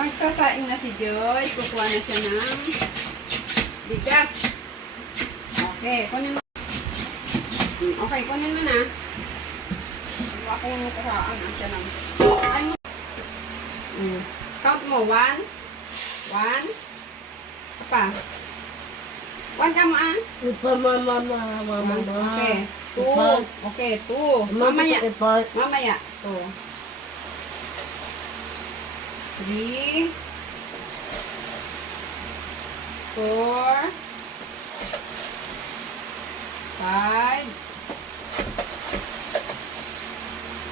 Magsasaing na si Joy. Kukuha na siya ng bigas. Okay, kunin mo. Okay, kunin mo na. Ako mo kuhaan na siya ng... Ay mo. Count mo. 1. 1. Apa? 1 ka mo ah. Okay. 2. Okay, 2. Mamaya. Mamaya. 2. 3. 4. 5.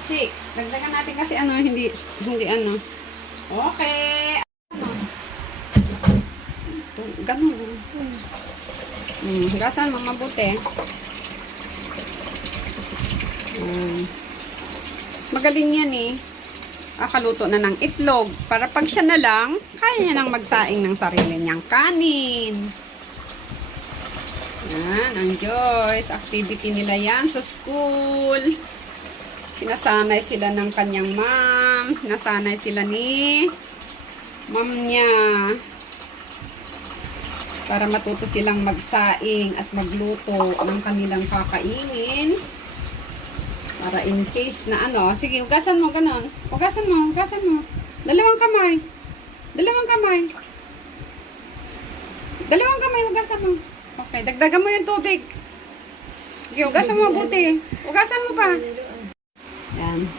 6. Dagdagan natin kasi ano, hindi ano. Okay. Ganun. Higasan mo mabuti. Magaling yan eh. Akaluto na ng itlog. Para pag siya na lang, kaya niya nang magsaing ng sarili niyang kanin. Yan, ang Joyce. Activity nila yan sa school. Sinasanay sila ng kanyang mom. Sinasanay sila ni mom niya. Para matuto silang magsaing at magluto ng kanilang kakainin. Para in case na ano. Sige, ugasan mo, ganon. Ugasan mo, ugasan mo. Dalawang kamay. Dalawang kamay. Dalawang kamay, ugasan mo. Okay, dagdagan mo yung tubig. Sige, ugasan mo mabuti. Ugasan mo pa. Yan.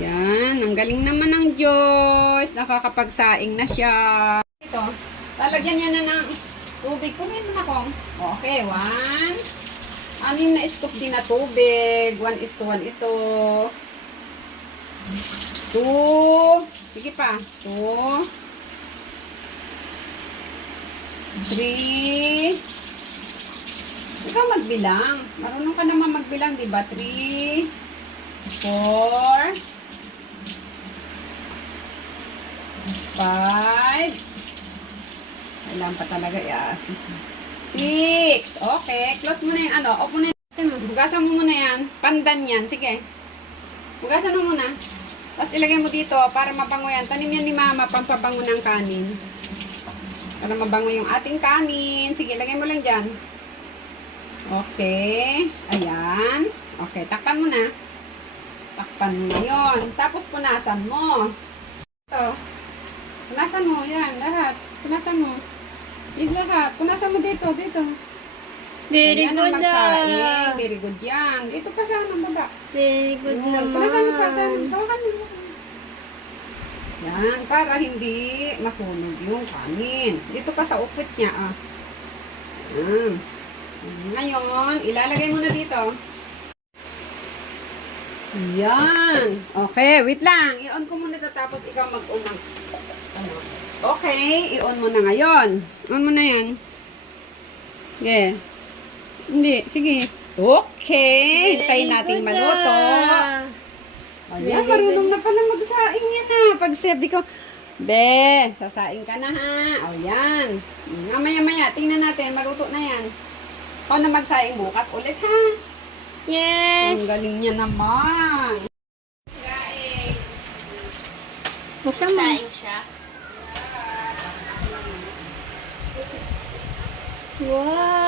Yan. Ang galing naman ng Diyos. Nakakapagsaing na siya. Ito. Lalagyan niya na ng tubig. Kunin mo na kong. Okay, 1. Anim na scoop din na tubig. 1:1 ito. 2. Sige pa. 2. 3. Ikaw magbilang. Marunong ka naman magbilang, di ba? 3. 4. 5. Kailangan pa talaga i-assist. 6. Okay. Close mo na yung ano. Open mo na yung... Hugasan mo muna yan. Pandan yan. Sige. Hugasan mo muna. Tapos ilagay mo dito para mabango yan. Tanim yan ni Mama. Pampabango ng kanin. Para mabango yung ating kanin. Sige. Ilagay mo lang dyan. Okay. Ayan. Okay. Takpan mo na. Takpan mo na yun. Tapos punasan mo. Ito. Punasan mo. Yan. Lahat. Punasan mo. Yung lahat. Punasan mo dito. Dito. Very yan good na. Very good yan. Dito pa sa anong baba. Very good naman. Punasan mo pa. Tawakan mo. Yan. Para hindi masunog yung kanin. Dito pa sa upit niya. Ah. Yan. Ngayon, ilalagay mo na dito. Yan. Okay, wait lang. I-on ko muna ito tapos ikaw mag-unang. Ano? Okay, i-on mo na ngayon. On mo na yan. Okay. Hindi, sige. Okay. Hintayin natin maluto. Ayan, marunong na pala magsaing yan ha. Pag sabi ko, be, sasaing ka na ha. O yan. Maya-maya, tingnan natin, maluto na yan. Ikaw na magsaing bukas ulit ha. Yes. Ang galing niya naman. Buksan mo. Saing siya. Wow.